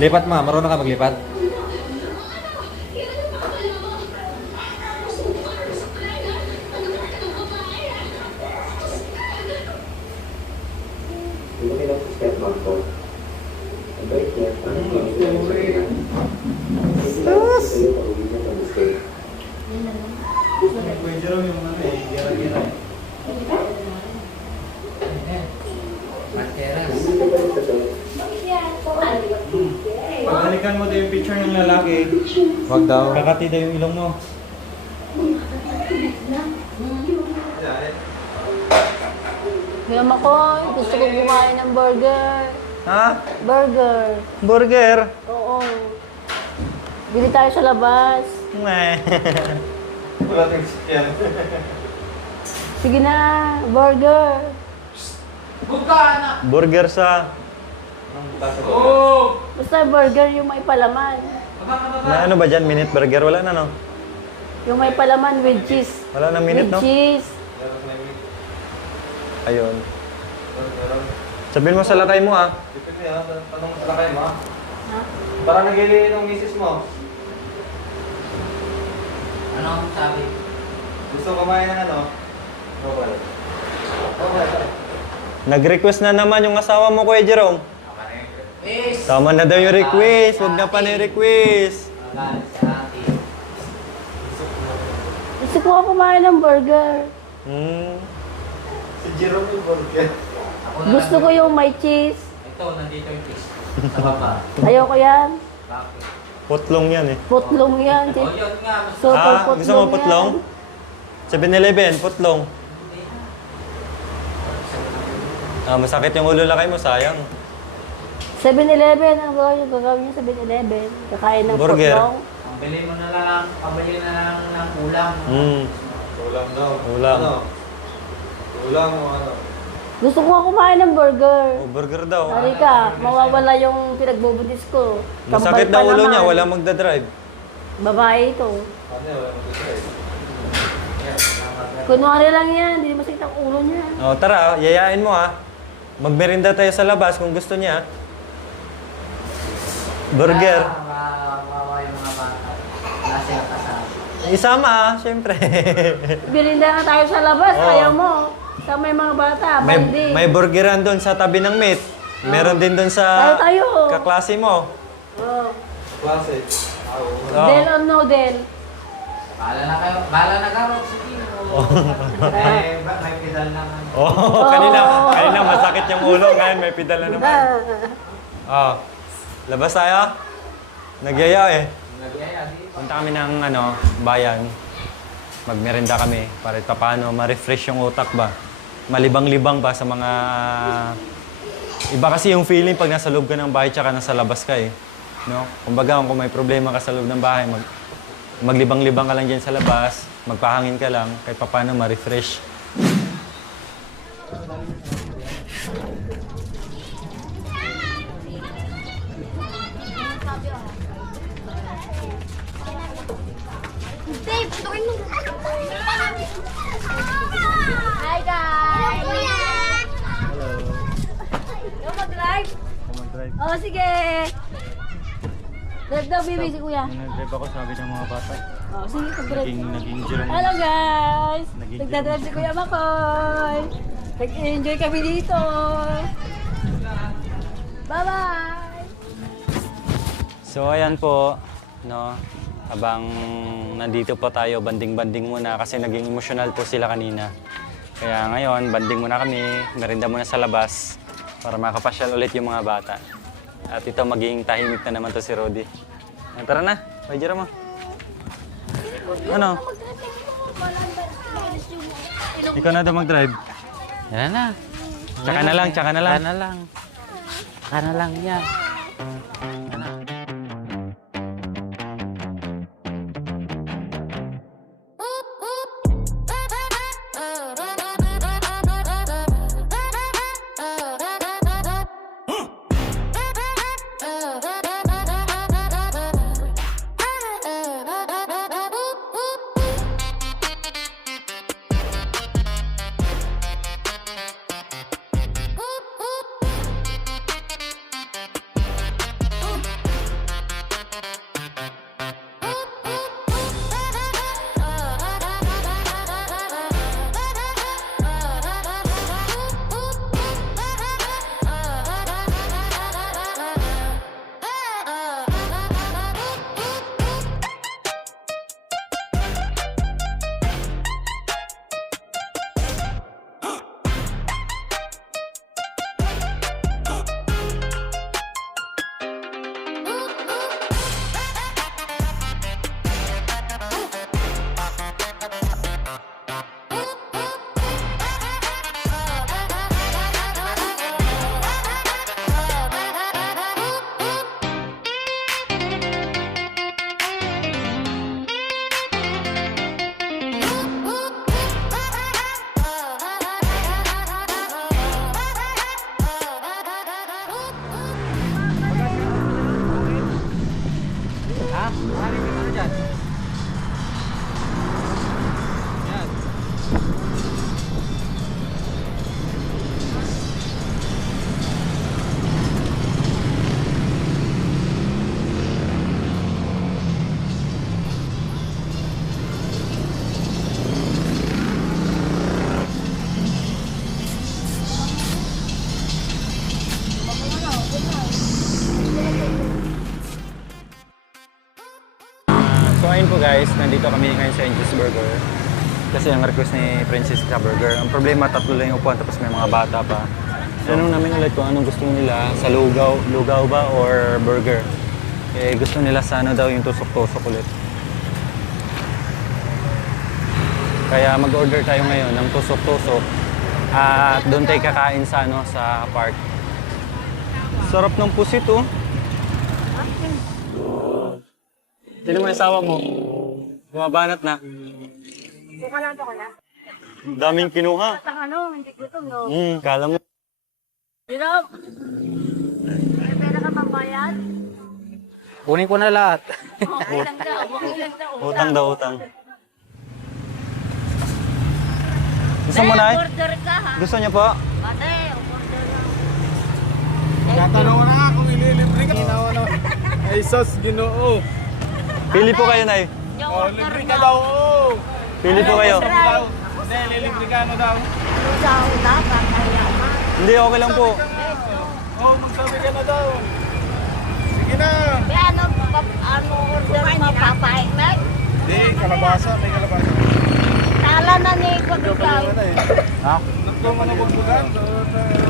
Lipat ma, marunong ka maglipat? Pagalikan mo daw yung picture ng lalaki, Wag daw. kakati daw yung ilong mo. Mama ko, gusto ko kumain ng burger. Ha? Burger. Burger? Oo. Bili tayo sa labas. Meh. Wala tayong sasakyan. Sige na, burger. Burger sa... Basta burger yung may palaman. Na ano ba dyan? Minute burger? Wala na, no? Yung may palaman with cheese. Wala na minute, With no? cheese. Ayun. Sabihin mo sa lakay mo, ha? Tanong sa lakay mo. Ha? Para nagili ng misis mo. Anong sabi? Gusto kumain ng ano? Okay. Okay. Nag-request na naman yung asawa mo, Kuya Jerome. Please! Tama na daw yung request. Huwag na pa ni-request. Magalit sa akin. Gusto ko nga kumain ng burger. Si Jerome yung burger. Ako na Gusto lang ko yung may cheese. Ito, nandito yung fish. Sa baba. Ayoko yan. Bakit? Putlong yan, eh. Putlong yan. O yun nga. Mas Super Gusto mo putlong? 7-Eleven, putlong. Masakit yung ulo lakay mo, sayang. 7-Eleven. Ang gagawin niya 7-Eleven. Kakain ng Burger. putlong. pabili na lang ng ulam. Ulam daw. Ulam. Ano? Ulam o ano? Gusto ko nga kumain ng burger. Burger daw. Halika, mawawala yung pinagbubuntis ko. Masakit Kambal na pa ulo naman. niya, wala magdadrive. Babae ito. Ano yun? Wala mag-try. Kunwari lang yan, hindi masakit ang ulo niya. Tara, yayain mo, ha. Magmerinda tayo sa labas kung gusto niya. Burger. Wawa yung mga bata. Wala silang kasama. Isama, ha, syempre. Birinda nga tayo sa labas, Oo. ayaw mo. Sa may mga bata, bandi. may burgeran doon sa tabi ng meat. Meron din doon sa Tayo. kaklase mo. Oh. Klase. Oo. Del or no del? Bahala na kayo. Bahala na ka, Roxy. May pedal na nga. Kanina masakit yung ulo, ngayon may pedal na naman. Labas tayo. Nagyaya eh. Nagyaya, di ba? Punta kami ng bayan. Magmerenda kami para paano ma-refresh yung utak ba. Malibang-libang ba sa mga... Iba kasi yung feeling pag nasa loob ka ng bahay tsaka nasa labas ka eh. No? Kumbaga kung may problema ka sa loob ng bahay, maglibang-libang ka lang dyan sa labas, magpahangin ka lang, kahit paano ma-refresh. Hi guys! Hello. Yung mag-drive? Mag-drive. Oh, sige! Drive daw, baby, si kuya. Nag-drive ako, sabi ng mga bata. Oh, sige, mag-drive. Naging Jerome. Hello guys! Naging Nagdadrive si Kuya Makoy! Nag-enjoy kami dito! Bye-bye! So ayan po, no, habang nandito pa tayo, banding-banding muna kasi naging emotional po sila kanina. Kaya ngayon, banding muna kami, merinda muna sa labas para makapasyal ulit yung mga bata. At ito, maging tahimik na naman to si Rodi. Tara na, pajira mo. Ano? Ikaw na daw mag-drive. Yan na. Tsaka na lang, tsaka na lang. Tsaka na lang. Tsaka na lang yan. guys, nandito kami ngayon sa Angel's Burger. Kasi ang request ni Princess sa burger. Ang problema, 3 lang yung upuan tapos may mga bata pa. Tanong namin ulit kung anong gusto nila, sa lugaw ba or burger. Eh gusto nila sa ano daw yung tusok-tusok ulit. Kaya mag-order tayo ngayon ng tusok-tusok at doon tayo kakain sa ano sa park. Sarap ng pusit oh. Sino mo yung asawa mo? Bumabanat na. Buka lang ito ko na. Daming kinuha. Ang ano, hindi gutom, no? Kala mo. Hirap! May pera ka bang bayad? Kunin ko na lahat. Okay lang daw, okay lang daw. Utang daw, utang. Gusto mo na eh? Order ka, ha? Gusto niyo po? Ate, order na. Tatanong ko na nga kung ililibre ka. Ano? Ay, sos, ginoo. Pili po kayo, Nay. Yung Oh, order libre na. ka daw. Oh. Pili po kayo. Hindi, lilibre ka ano daw. Lusaw na, kakayaman. Hindi, okay lang po. Oh, magsabi ka na daw. Sige na. May ano order mo, papain na? Hindi, kalabasa. May kalabasa. Tala na ni Kodugay. Ha? Nagtong ano bugbugan.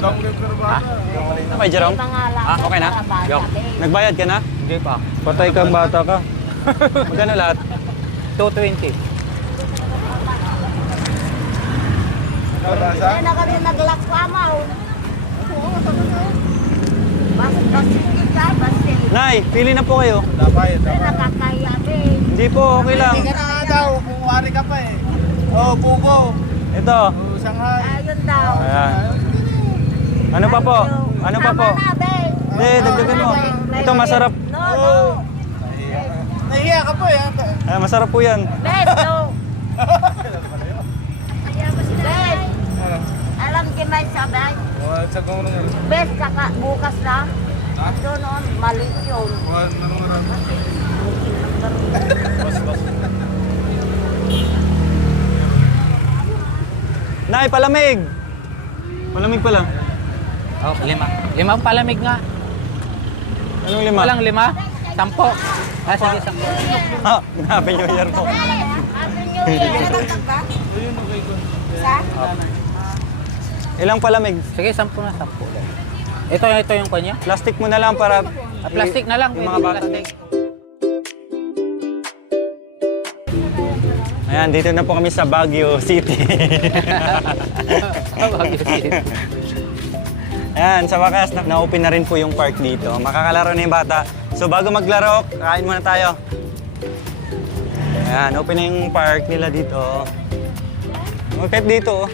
Dong libre ba? Okay, Jerome? Pangalan. Okay na? Go. Nagbayad ka na? Hindi pa. Patay kang bata ka. Magkano lahat? 220. Kalabasa? Ay, na kami naglakwamaw. Basit ka, basit. Nay, pili na po kayo. Dapat, Ay, nakakaya din. Hindi po, okay lang. Hindi ka na nga daw. Kung wari ka pa eh. Oh, buko. Ito. Oh, Shanghai. Ayun daw. Ayan. Ano pa po? Ano pa po? Tama na, Ben. Hindi, dagdagan mo. Ito, masarap. No, no. Nahiya ka po eh. Ah, masarap po yan. Ben, no. Ben, alam di may sabay. Wala sa kong nung Ben, kaka bukas na. Doon noon, mali yun. wala nung Nay, palamig. Palamig pala. Oh, 5. 5 palamig nga. Anong 5? Walang 5? 10. Ah, sige, 10. Ha, Happy New Year po. Happy New Year. Sa? Ilang palamig? Sige, 10 na, 10. Ito yung kanya. Plastic mo na lang para... Plastic na lang. Yung mga bata. Plastic. Ayan, dito na po kami sa Baguio City. Ayan, sa wakas, na-open na rin po yung park dito. Makakalaro na yung bata. So bago maglaro, kain muna tayo. Ayan, open na yung park nila dito. Okay, dito.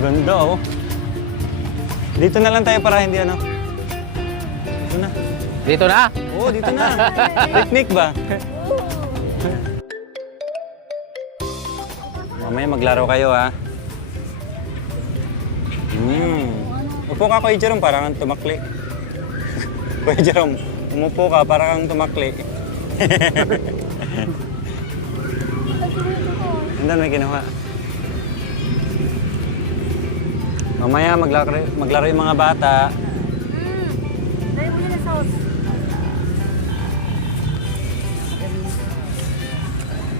Ganda oh. Dito na lang tayo para hindi ano. Dito na. Dito na. Oo, dito na. Picnic ba? Mamaya maglaro kayo ha. Upo ka, Kuya Jerome, parang kang tumakli. Kuya Jerome, umupo ka, parang kang tumakli. Andan may kinuha. Mamaya maglaro yung mga bata. Dahil mo na sauce.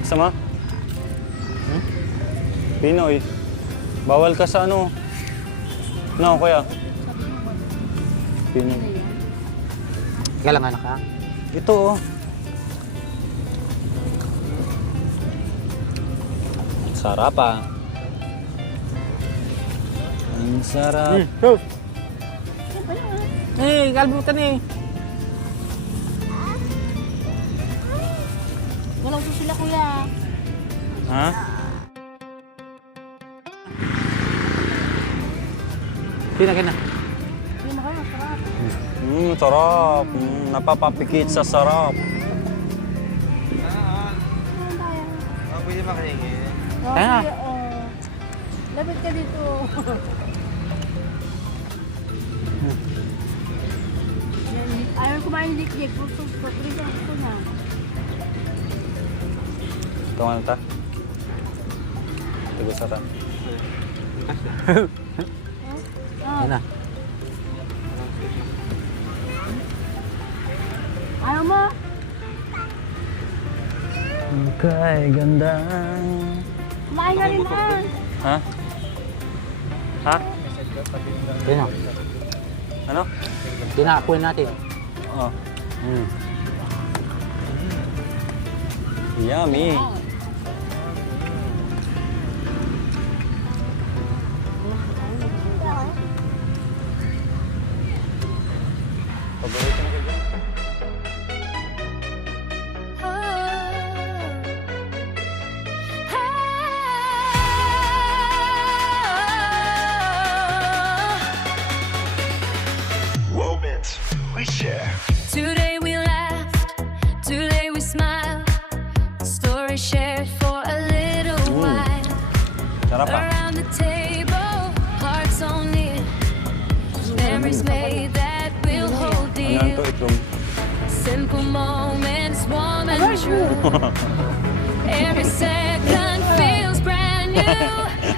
Gusto mo? Pinoy. Bawal ka sa ano. No, kuya. Pinoy. Galang anak ka. Ito oh. Sarap ah. Ang sarap. Galbutan eh. Walang po sila, kuya. Ha? Kina. Hindi mo kayo, sarap. Sarap. Napapapikit sa sarap. Pwede makahingi. Kaya. Lapit ka dito. Ayaw kumain dik-dik. Gusto na. Ito nga ta. Tigo sa ta. Yan na. Ayaw mo? Okay, ganda. Kumain ka rin ha. Ha? Ha? Yun o. Ano? Tinakuin natin. Oh. Yummy. Paborito mo ka dyan? Moments we share. Today we laughed, today we smiled. Story shared for a little while. Sarap ah. Around the table, hearts on it. Memories made that we'll hold Ano yan dear. to? Itlog. Simple moments, warm and true. Every second feels brand new.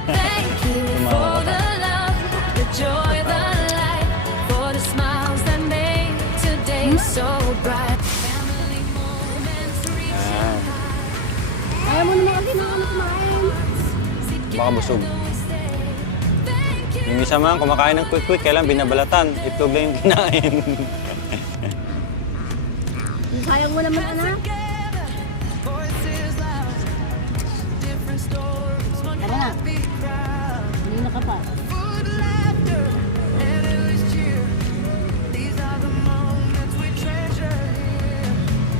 Thank you for the love, the joy, the light, for the smiles that made today so bright. Family moments reaching high. Ayaw mo naman kasi na kumain. Baka busog. Yung isa man, kumakain ng quick-quick, kailan binabalatan. Itlog lang yung kinain. Sayang mo naman, anak. Tara na. Hindi na ka pa.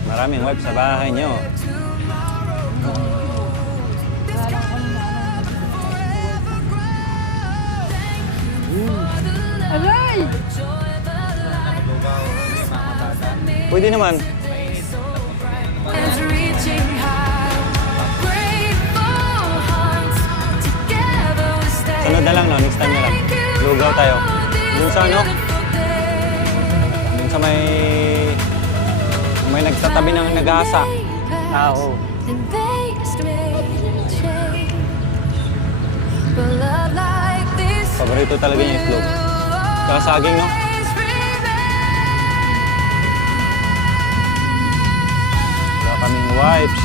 Maraming wife sa bahay nyo. Agay! Pwede naman. Hands reaching high. Grateful hearts. Together we stay. Sunod na lang, no? Next time na lang. Lugaw tayo. Dun sa ano? Dun sa may nagtatabi ng nag-aasa. Oo. And they strange change. But love like this Paborito talaga yung itlog. Tsaka saging, no? always remain. Wala kaming wipes.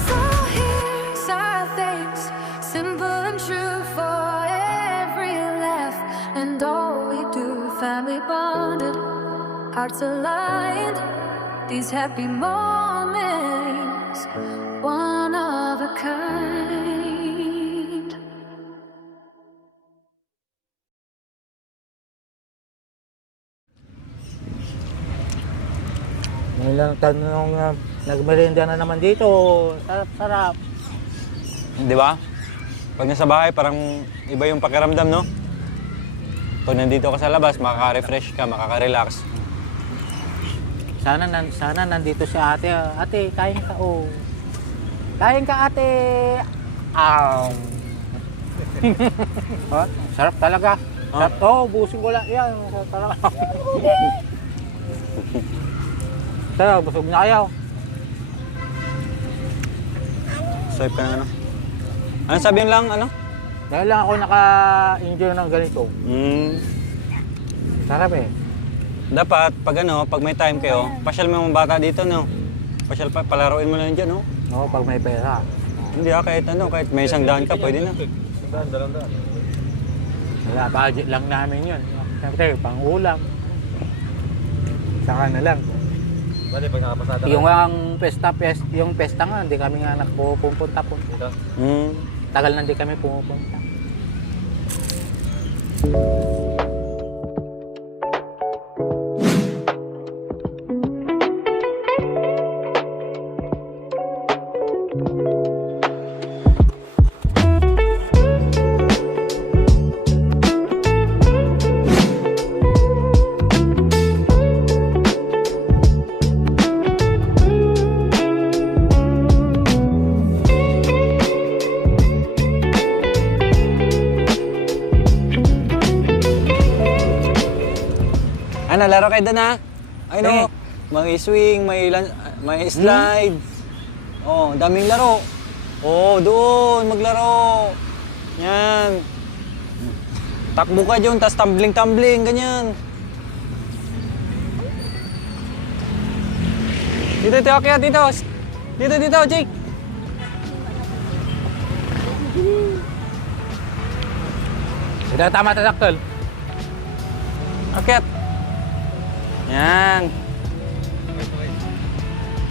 So here's our thanks, simple and true for every laugh and all we do. Family bonded, hearts aligned. These happy moments, one of a kind. Ilang tanong nagmerienda na naman dito. Sarap-sarap. Di ba? Pag nasa bahay, parang iba yung pakiramdam, no? Pag nandito ka sa labas, makaka-refresh ka, makaka-relax. Sana nandito si ate. Ate, kain ka oh. Kain ka ate. Sarap talaga. Sarap. Oh, busing ko lang. Yan, sarap. Sarap, busog na kayo. Swipe ka na, ano? Ano sabihin lang, ano? Dahil lang ako naka-enjoy ng ganito. Sarap eh. Dapat, pag may time kayo, pasyal mo yung mga bata dito, no? Pasyal pa, palaruin mo lang dyan, no? No, pag may pera. Hindi kahit may isang daan ka, pwede na. Wala, budget lang namin yun. Siyempre, pang-ulam. Saka na lang. Bali, pag nakapasada Yung yung pesta nga, hindi kami nga nagpupunta po. Tagal na hindi kami pumupunta. Ano, laro kayo doon ha? Ay no, may swing, may slide. Oh, daming laro. Oh, doon, maglaro. Yan. Takbo ka dyan, tas tumbling, ganyan. Dito, kaya dito. Dito, Jake. Ito tama tatakol. Akyat. Yan.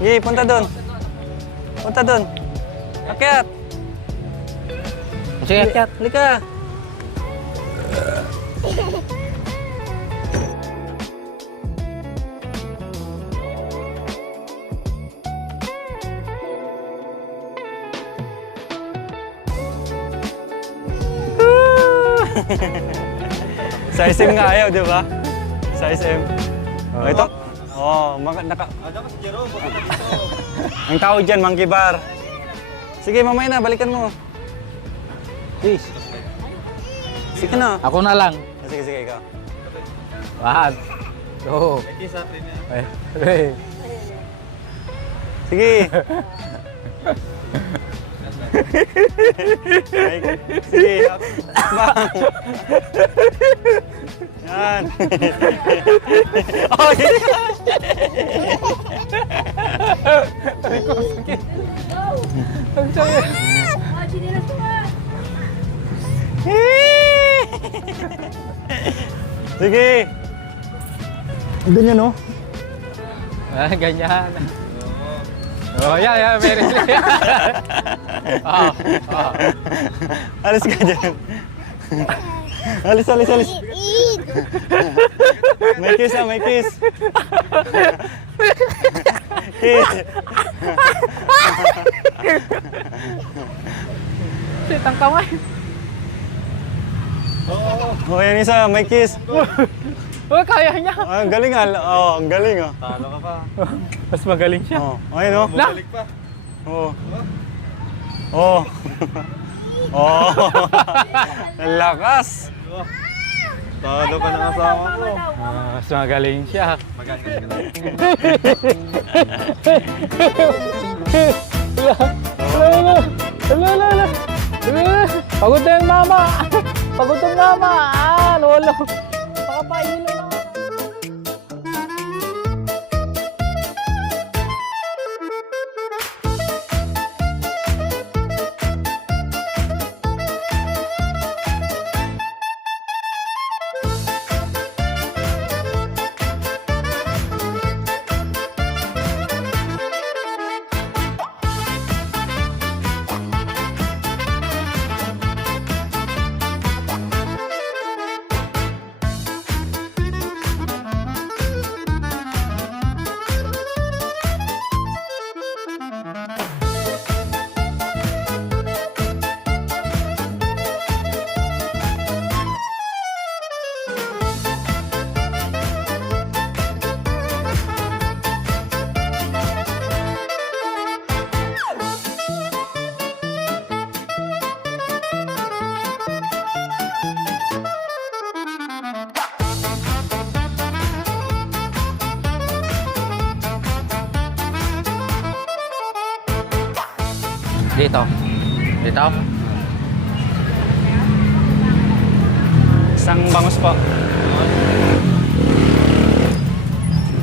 Sige, punta doon. Akyat. Sige, akyat. Halika. Sa SM nga ayaw, di ba? Sa SM. Oh, ito. Oh, ang tawag dyan, monkey bar. Sige, mamaya na, balikan mo. Please. Sige na. Ako na lang. Sige, ikaw. 1, 2. Sige. Sige. Bang. Yan. Oh, sige. Doon yan, oh. Ganyan. Oh, yeah, very clear. Alis ka dyan. Alis. May kiss. Kiss. Shit, ang kamay. Oh, yan isa, may kiss. Oh, kaya niya. Ah, ang galing ang galing ah. Talo ka pa. Mas magaling siya. Oh, ayun oh. Bumalik pa. Oh. Oh. Oh. Ang lakas. Talo ka ng asawa ko. Mas magaling siya. Pagod na yung mama. Pagod yung mama. Lolo. Pakapahilo na. Dito. Isang bangus po.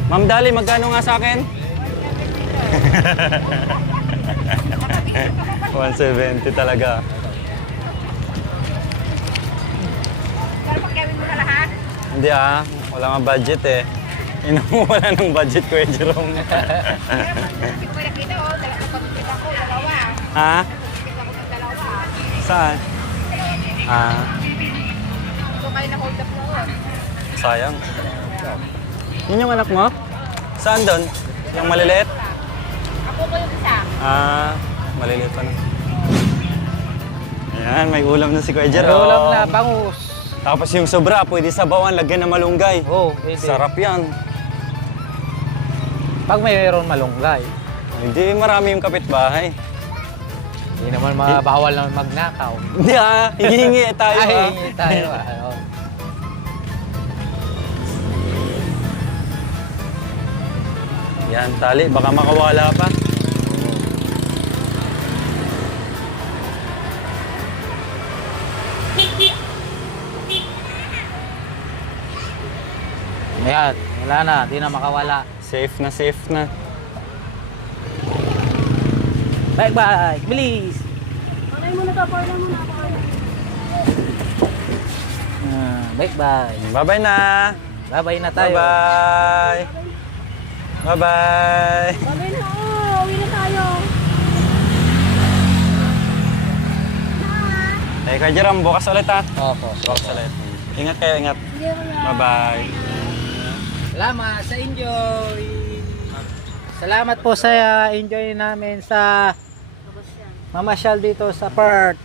Ma'am Dali, magkano nga sa akin? 170 talaga. Pero pakyawin mo na lahat. Hindi wala nga budget eh. Wala ng budget ko eh, Jerome. Hindi ko nakita ko, nakapagpita ko, dalawa. Ha? Nakapagpita ko ng dalawa. Saan? So kayo na-hold up noon. Sayang. Yun yung anak mo? Saan doon? Yung maliliit? Ako ko yung isa. Maliliit pa na. Ayan, may ulam na si Kuya Jerome. Ulam na, bangus. Tapos yung sobra, pwede sabawan, lagyan ng malunggay. Oh, pwede. Sarap yan. Pag mayroon malunggay, Hindi, marami yung kapitbahay. hindi naman bawal naman magnakaw. Hindi hihingi tayo Ay, hindi tayo. Yan, tali. Baka makawala pa. Ayan, wala na, di na makawala. Safe na, safe na. Bye-bye, bilis! Bye-bye. Bye-bye na. Bye-bye na tayo. Bye-bye. Bye-bye. Babay na, uwi na tayo. Eh, Kuya Jerome, bukas ulit ha. Opo. Bukas ulit. Ingat kayo, ingat. Bye-bye. Salamat sa enjoy. Salamat po sa enjoy namin sa mamasyal dito sa Perth.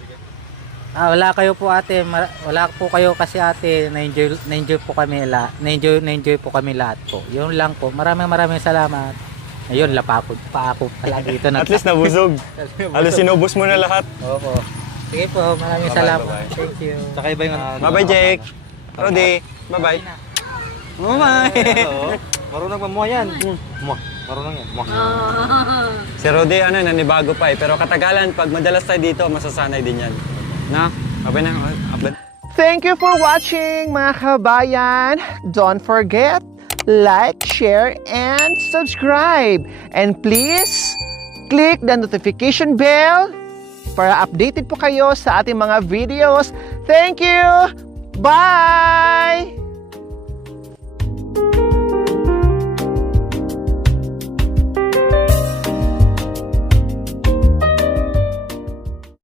Wala kayo po ate, wala po kayo kasi ate, na-enjoy po kami lahat. Na-enjoy po kami lahat po. Yun lang po. Maraming salamat. Ayun, lapakod pa ako pala dito na. At least nabusog. Alos sinubos mo na lahat. Opo. Sige po, maraming Bye-bye, salamat. bye-bye. Thank you. Sakay ba yung Bye-bye, Jake. Rudy. Bye-bye. Bye-bye. Marunong ba mo yan? Marunong yan. Si Rudy, nanibago pa eh. Pero katagalan, pag madalas tayo dito, masasanay din yan. Na? Abay na. Thank you for watching, mga kabayan. Don't forget, like, share, and subscribe. And please, click the notification bell para updated po kayo sa ating mga videos. Thank you! Bye!